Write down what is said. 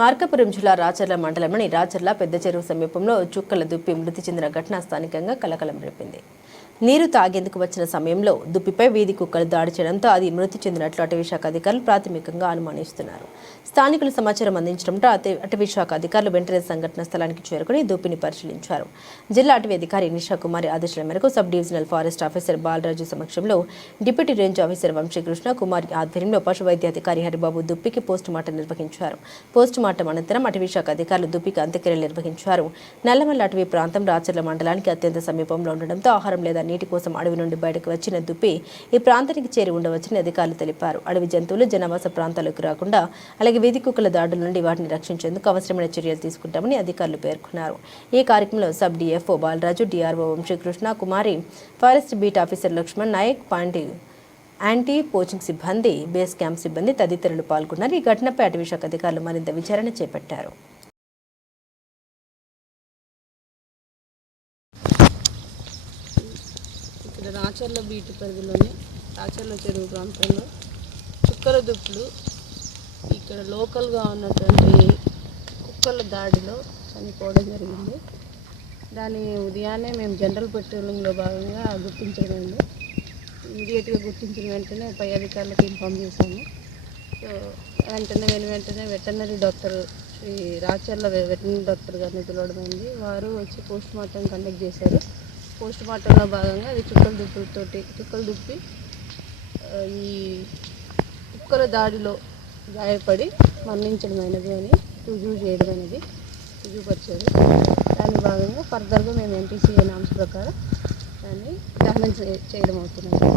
మార్కాపురం జిల్లా రాచర్ల మండలంలోని రాచర్ల పెద్ద చెరువు సమీపంలో చుక్కల దుప్పి మృతి చెందిన ఘటన స్థానికంగా కలకలం రేపింది. నీరు తాగేందుకు వచ్చిన సమయంలో దుప్పిపై వీధి కుక్కలు దాడి చేయడంతో అది మృతి చెందినట్లు అటవీశాఖ అధికారులు ప్రాథమికంగా అనుమానిస్తున్నారు. స్థానికులు సమాచారం అందించడంతో అటవీశాఖ అధికారులు వెంటనే సంఘటన స్థలానికి చేరుకుని దుప్పిని పరిశీలించారు. జిల్లా అటవీ అధికారి నిషా కుమారి ఆదేశాల మేరకు sub divisional forest officer Balaraju సమక్షంలో డిప్యూటీ రేంజ్ ఆఫీసర్ వంశీకృష్ణ కుమారి ఆధ్వర్యంలో పశు వైద్య అధికారి హరిబాబు దుప్పికి పోస్టుమార్టం నిర్వహించారు. పోస్టుమార్టం అనంతరం అటవీశాఖ అధికారులు దుప్పికి అంత్యక్రియలు నిర్వహించారు. నల్లమల్ల అటవీ ప్రాంతం రాచర్ల మండలానికి అత్యంత సమీపంలో ఉండడంతో ఆహారం లేదా నీటి కోసం అడవి నుండి బయటకు వచ్చిన దుప్పి ఈ ప్రాంతానికి చేరి ఉండవచ్చని అధికారులు తెలిపారు. అడవి జంతువులు జనావాస ప్రాంతాలకు రాకుండా అలాగే వీధి కుక్కల దాడుల నుండి వాటిని రక్షించేందుకు అవసరమైన చర్యలు తీసుకుంటామని అధికారులు పేర్కొన్నారు. ఈ కార్యక్రమంలో sub DFO Balaraju, DRO Vamsikrishna Kumari, forest beat officer Lakshman Naik, anti poaching సిబ్బంది, బేస్ క్యాంప్ సిబ్బంది తదితరులు పాల్గొన్నారు. ఈ ఘటనపై అటవీశాఖ అధికారులు మరింత విచారణ చేపట్టారు. ఇక్కడ రాచర్ల బీటు పరిధిలోని రాచర్ల చెరువు ప్రాంతంలో చుక్కల దుప్పులు ఇక్కడ లోకల్గా ఉన్నటువంటి కుక్కల దాడిలో చనిపోవడం జరిగింది. దాన్ని ఉదయాన్నే మేము జనరల్ పెట్రోలింగ్లో భాగంగా గుర్తించడం. ఇమీడియట్గా గుర్తించిన వెంటనే పై అధికారులకు ఇన్ఫామ్ చేశాము. సో వెంటనే veterinary doctor Shri Racharla veterinary doctor గారిని పిలవడమైంది. వారు వచ్చి పోస్టుమార్టం కండక్ట్ చేశారు. పోస్టుమార్టంలో భాగంగా అది చుక్కల దుప్పి ఈ కుక్కల దాడిలో గాయపడి మరణించడమైనది అని రుజువుపరిచారు. దాని భాగంగా ఫర్దర్గా మేము NTCA నామ్స్ ప్రకారం దాన్ని దహనం చేయడం అవుతున్నాము.